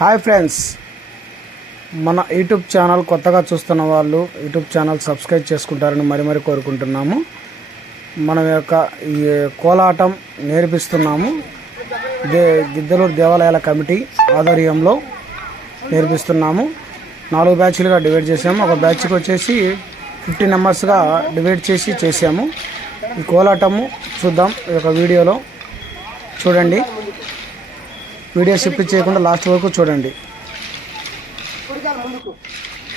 Hi friends, మన YouTube channel కొత్తగా చూస్తున్న వాళ్ళు యూట్యూబ్ ఛానల్ సబ్స్క్రైబ్ చేసుకుంటారని మరి కోరుకుంటున్నాము. మన యొక్క ఈ కోలాటం నేర్పిస్తున్నాము. గిద్దలూరు దేవాలయాల కమిటీ ఆధ్వర్యంలో నేర్పిస్తున్నాము. 4 బ్యాచ్లుగా డివైడ్ చేసాము. ఒక బ్యాచ్కి వచ్చేసి 50 మెంబర్స్గా డివైడ్ చేసాము. ఈ కోలాటము చూద్దాం ఈ యొక్క వీడియోలో. చూడండి, వీడియో షిఫ్ట్ చేయకుండా లాస్ట్ వరకు చూడండి.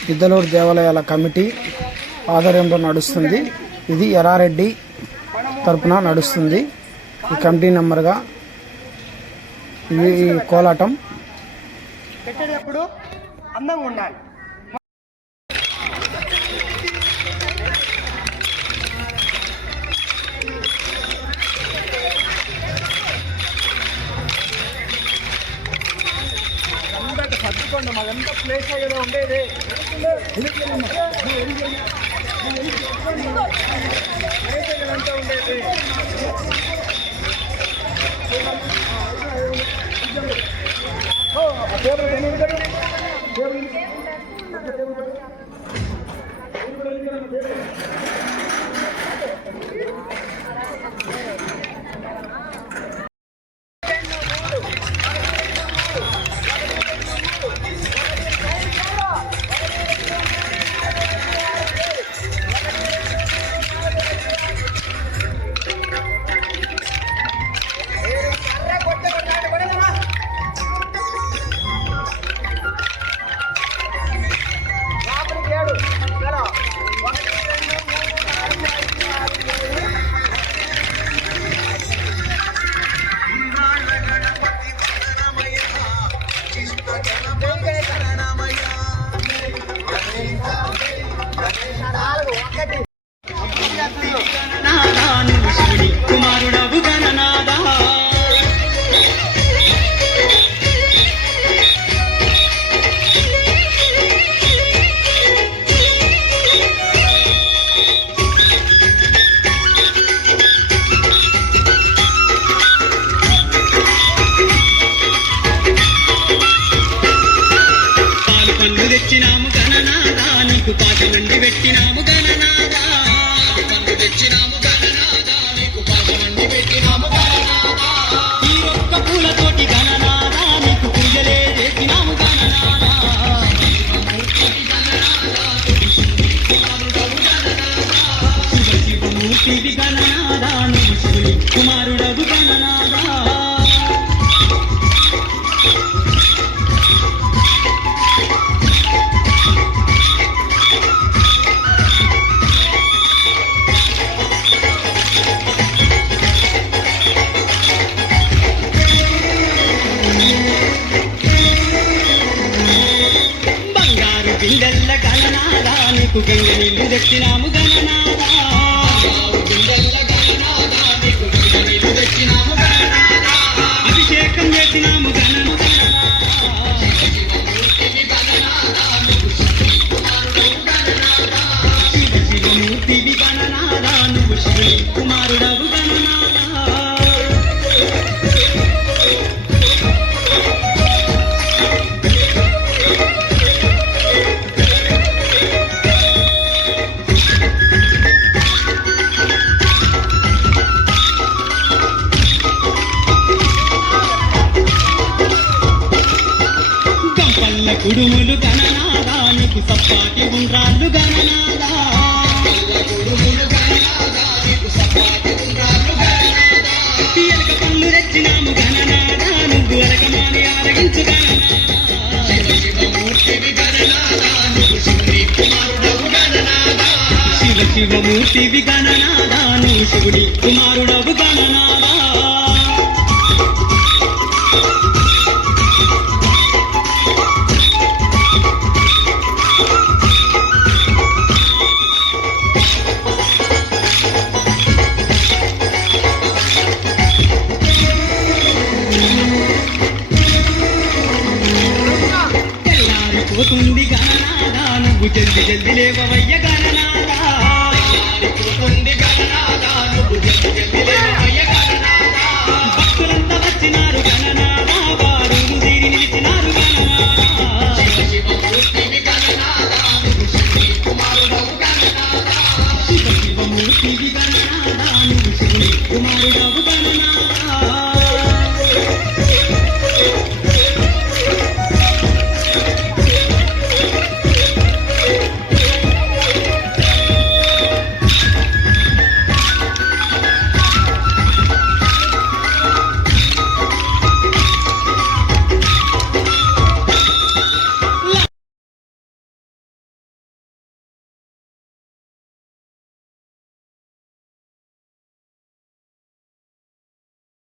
గిద్దలూరు దేవాలయాల కమిటీ ఆధ్వర్యంలో నడుస్తుంది. ఇది ఎర్రారెడ్డి తరపున నడుస్తుంది. ఈ కమిటీ నెంబర్గా ఈ కోలాటం పెట్టేటప్పుడు అందంగా ఉండాలి. సర్దుకోండి, మాదంతా ప్లేస్ అయ్యేదో ఉండేది. అంతా ఉండేది. కుమారుడవు గణనాదా పాలు పళ్ళు తెచ్చినాము గణనాదా, నీకు పాటి మండి పెట్టినాము గణనాదా. పళ్ళు తెచ్చినాము గణనాదా, నీకు పాటి మండి పెట్టినాము గణనాదా. ఈ ఒక్క పూలతోటి గణనాదా, నీకు పూజలే చేసినాము గణనాదా. శివమూర్తివి గణనాదా, నువ్వు శివుని కుమారుడవు గణనాదా. బిందెల్ల గణనాదా, నీకు గంగ నీళ్లు తెచ్చినాము గణనాదా. బిందెల్ల గణనాదా, నీకు గంగ నీళ్లు తెచ్చినాము గణనాదా. అభిషేకం చేసినాము గణనాదా. శివమూర్తివి గణనాదా, నువ్వు శివుని కుమారుడవు గణనాదా. కుడుములు గణనాదా, నీకు సప్పాటి ఉండ్రాళ్ళు గణనాదా. ఎలక పళ్ళు రెచ్చినాము గణనాదా, నువ్వు ఎలకమాని ఆరగించు గణనాదా. శివమూర్తివి గణనాదా, నువ్వు శివుని కుమారుడవు గణనాదా. శివమూర్తివి గణనాదా, నువ్వు శివుని కుమారుడవు గణనాదా. పోతుంది గణనాదా, నువ్వు జల్ది లేవవయ్య గణనాదా. పోతుంది గణనాదా, నువ్వు జల్ది లేవవయ్య గణనాదా. భక్తులంతా వచ్చినారు గణనాదా, వారు ముదిరి నిలిచినారు గణనాదా. శివుని కుమారుడవు గణనాథ